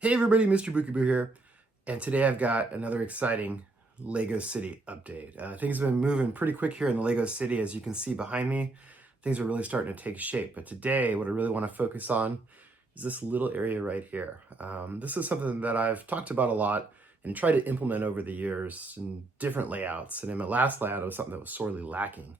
Hey everybody, MrBookieboo here, and today I've got another exciting Lego City update. Things have been moving pretty quick here in the Lego City, as you can see behind me. Things are really starting to take shape, but today what I really want to focus on is this little area right here. This is something that I've talked about a lot and tried to implement over the years in different layouts, and in my last layout it was something that was sorely lacking.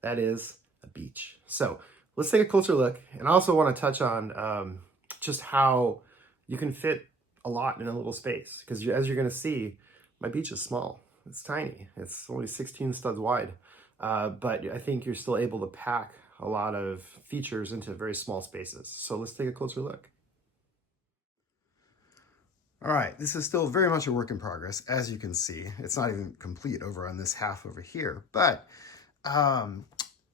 That is a beach. So let's take a closer look, and I also want to touch on just how you can fit a lot in a little space, because as you're going to see, my beach is small. It's tiny. It's only 16 studs wide, but I think you're still able to pack a lot of features into very small spaces. So let's take a closer look. All right, this is still very much a work in progress. As you can see, it's not even complete over on this half over here, but um,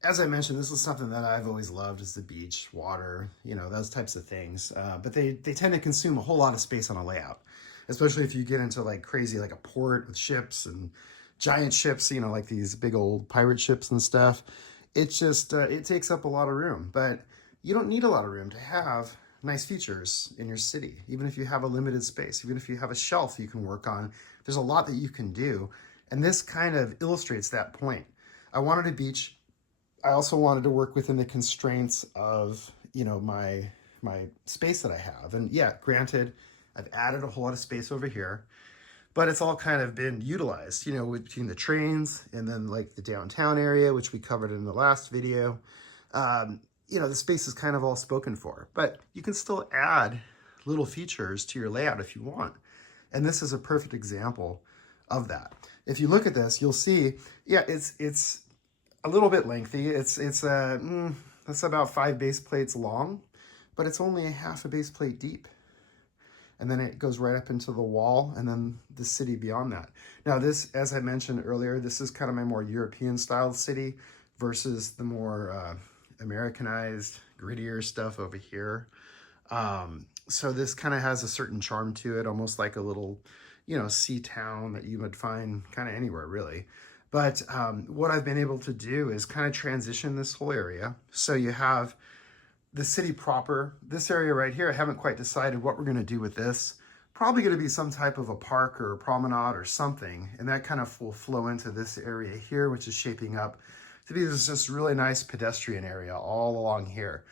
as I mentioned, this is something that I've always loved, is the beach, water, those types of things. But they tend to consume a whole lot of space on a layout, especially if you get into like crazy, like a port with ships and giant ships, like these big old pirate ships and stuff. It's just, it takes up a lot of room, but you don't need a lot of room to have nice features in your city. Even if you have a limited space, even if you have a shelf you can work on, there's a lot that you can do. And this kind of illustrates that point. I wanted a beach. I also wanted to work within the constraints of, my space that I have. And yeah, granted, I've added a whole lot of space over here, but it's all kind of been utilized, between the trains and then like the downtown area, which we covered in the last video. The space is kind of all spoken for, but you can still add little features to your layout if you want. And this is a perfect example of that. If you look at this, you'll see, yeah, it's a little bit lengthy. That's about 5 base plates long, but it's only a half a base plate deep. And then it goes right up into the wall and then the city beyond that. Now this, as I mentioned earlier, this is kind of my more European style city versus the more Americanized, grittier stuff over here. So this kind of has a certain charm to it, almost like a little, sea town that you would find kind of anywhere really. But what I've been able to do is kind of transition this whole area. So you have the city proper. This area right here, I haven't quite decided what we're going to do with this. Probably going to be some type of a park or a promenade or something. And that kind of will flow into this area here, which is shaping up to be this just really nice pedestrian area all along here.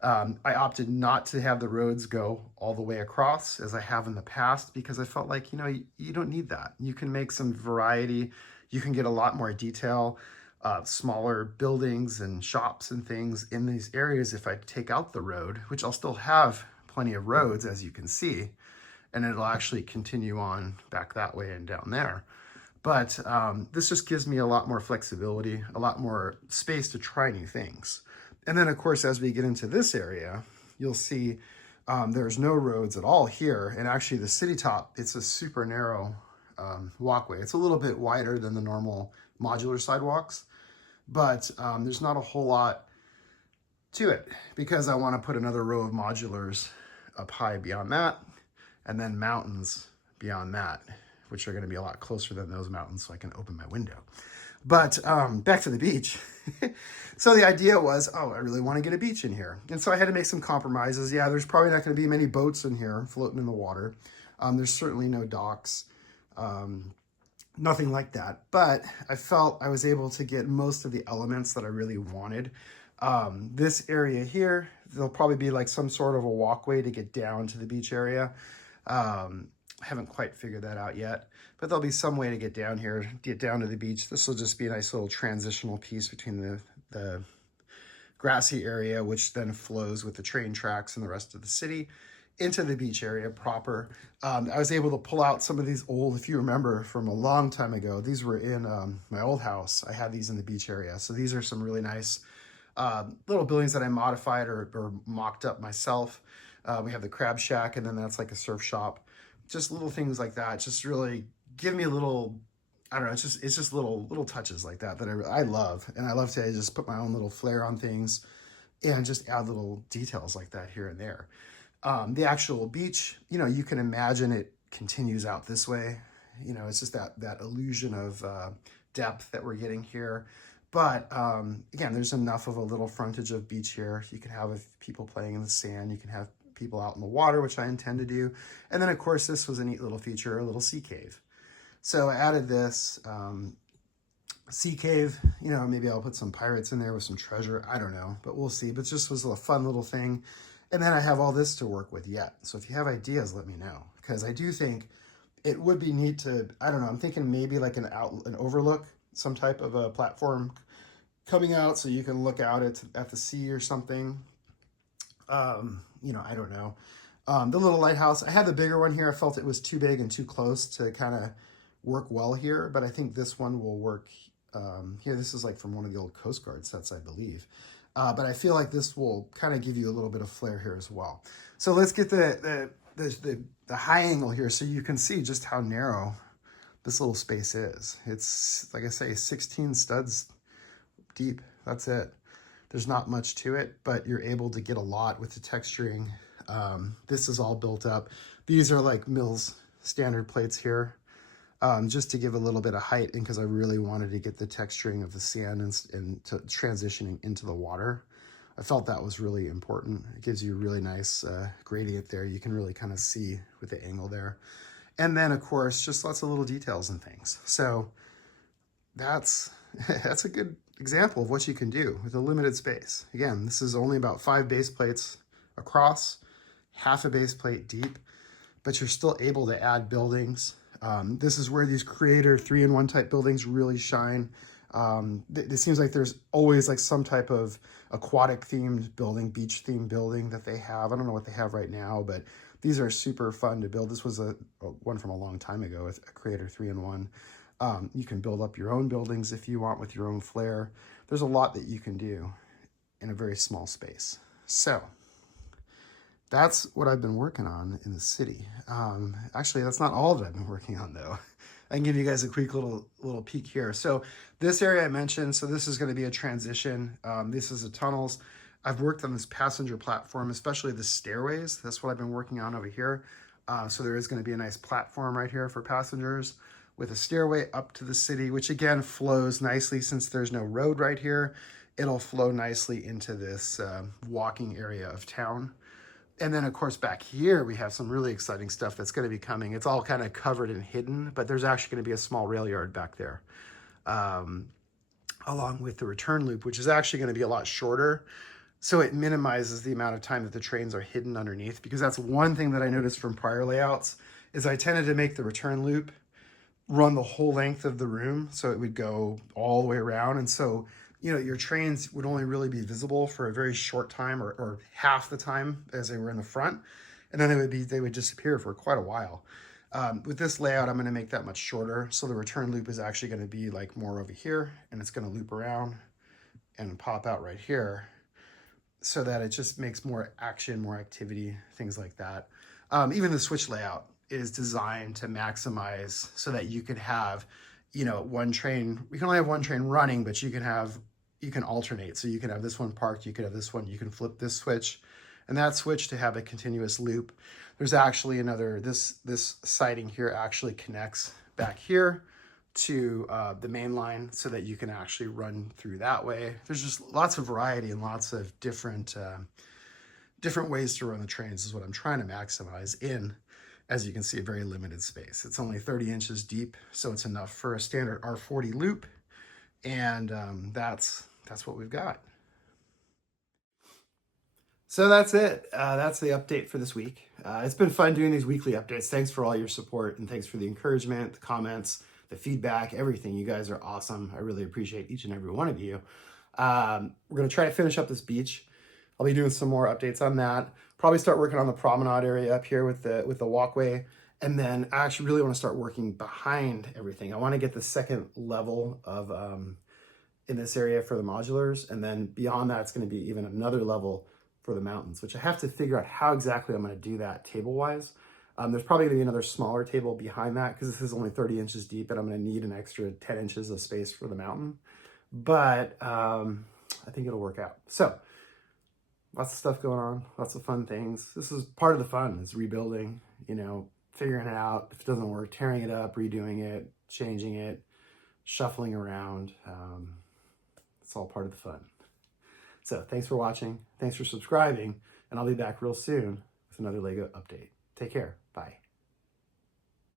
I opted not to have the roads go all the way across as I have in the past, because I felt like, you don't need that. You can make some variety. You can get a lot more detail, smaller buildings and shops and things in these areas if I take out the road, which I'll still have plenty of roads, as you can see, and it'll actually continue on back that way and down there. But this just gives me a lot more flexibility, a lot more space to try new things. And then, of course, as we get into this area, you'll see there's no roads at all here. And actually, the city top, it's a super narrow walkway. It's a little bit wider than the normal modular sidewalks, but there's not a whole lot to it, because I want to put another row of modulars up high beyond that, and then mountains beyond that, which are going to be a lot closer than those mountains, so I can open my window. But back to the beach. So the idea was, I really want to get a beach in here. And so I had to make some compromises. Yeah, there's probably not going to be many boats in here floating in the water. There's certainly no docks, nothing like that. But I felt I was able to get most of the elements that I really wanted. This area here, there'll probably be like some sort of a walkway to get down to the beach area. I haven't quite figured that out yet, but there'll be some way to get down here, get down to the beach. This will just be a nice little transitional piece between the grassy area, which then flows with the train tracks and the rest of the city into the beach area proper. I was able to pull out some of these old, if you remember from a long time ago, these were in my old house. I had these in the beach area. So these are some really nice little buildings that I modified or mocked up myself. We have the crab shack, and then that's like a surf shop. Just little things like that just really give me a little, I don't know, it's just little touches like that I love. And I love to just put my own little flair on things and just add little details like that here and there. The actual beach, you can imagine it continues out this way. It's just that illusion of depth that we're getting here. But again, there's enough of a little frontage of beach here. You can have people playing in the sand. You can have people out in the water, which I intend to do. And then of course, this was a neat little feature, a little sea cave. So I added this sea cave, you know, maybe I'll put some pirates in there with some treasure. I don't know, but we'll see. But just was a fun little thing. And then I have all this to work with yet. So if you have ideas, let me know, because I do think it would be neat to, I don't know, I'm thinking maybe like an overlook, some type of a platform coming out so you can look out at the sea or something. You know, I don't know. The little lighthouse, I had the bigger one here. I felt it was too big and too close to kind of work well here, but I think this one will work here. This is like from one of the old Coast Guard sets, I believe. But I feel like this will kind of give you a little bit of flair here as well. So let's get the high angle here so you can see just how narrow this little space is. It's, like I say, 16 studs deep. That's it. There's not much to it, but you're able to get a lot with the texturing. This is all built up. These are like Mills standard plates here, just to give a little bit of height, and because I really wanted to get the texturing of the sand and to transitioning into the water. I felt that was really important. It gives you a really nice gradient there. You can really kind of see with the angle there. And then of course, just lots of little details and things. So that's a good example of what you can do with a limited space. Again, this is only about 5 base plates across, half a base plate deep, but you're still able to add buildings. This is where these creator 3-in-1 type buildings really shine. It seems like there's always like some type of aquatic themed building, beach themed building that they have. I don't know what they have right now, but these are super fun to build. This was a one from a long time ago with a creator 3-in-1. You can build up your own buildings if you want with your own flair. There's a lot that you can do in a very small space. So that's what I've been working on in the city. Actually, that's not all that I've been working on though. I can give you guys a quick little peek here. So this area I mentioned, so this is going to be a transition. This is the tunnels. I've worked on this passenger platform, especially the stairways. That's what I've been working on over here. So there is going to be a nice platform right here for passengers with a stairway up to the city, which again flows nicely since there's no road right here. It'll flow nicely into this walking area of town. And then of course back here, we have some really exciting stuff that's going to be coming. It's all kind of covered and hidden, but there's actually going to be a small rail yard back there, along with the return loop, which is actually going to be a lot shorter. So it minimizes the amount of time that the trains are hidden underneath, because that's one thing that I noticed from prior layouts is I tended to make the return loop run the whole length of the room. So it would go all the way around. And so, you know, your trains would only really be visible for a very short time or half the time as they were in the front. And then they would disappear for quite a while. With this layout, I'm going to make that much shorter. So the return loop is actually going to be like more over here, and it's going to loop around and pop out right here, so that it just makes more action, more activity, things like that. Even the switch layout is designed to maximize so that you could have, you know, one train. We can only have one train running, but you can alternate. So you can have this one parked, you could have this one, you can flip this switch and that switch to have a continuous loop. There's actually another, this siding here actually connects back here to the main line so that you can actually run through that way. There's just lots of variety and lots of different ways to run the trains is what I'm trying to maximize in, as you can see, a very limited space. It's only 30 inches deep, so it's enough for a standard R40 loop, and that's what we've got. So that's it. That's the update for this week. It's been fun doing these weekly updates. Thanks for all your support, and thanks for the encouragement, the comments, the feedback, everything. You guys are awesome. I really appreciate each and every one of you. We're going to try to finish up this beach. I'll be doing some more updates on that. Probably start working on the promenade area up here with the walkway. And then I actually really want to start working behind everything. I want to get the second level of in this area for the modulars. And then beyond that, it's going to be even another level for the mountains, which I have to figure out how exactly I'm going to do that table-wise. There's probably going to be another smaller table behind that because this is only 30 inches deep, and I'm going to need an extra 10 inches of space for the mountain. But I think it'll work out. So lots of stuff going on, lots of fun things. This is part of the fun, is rebuilding, you know, figuring it out. If it doesn't work, tearing it up, redoing it, changing it, shuffling around. It's all part of the fun. So thanks for watching. Thanks for subscribing. And I'll be back real soon with another LEGO update. Take care. Bye.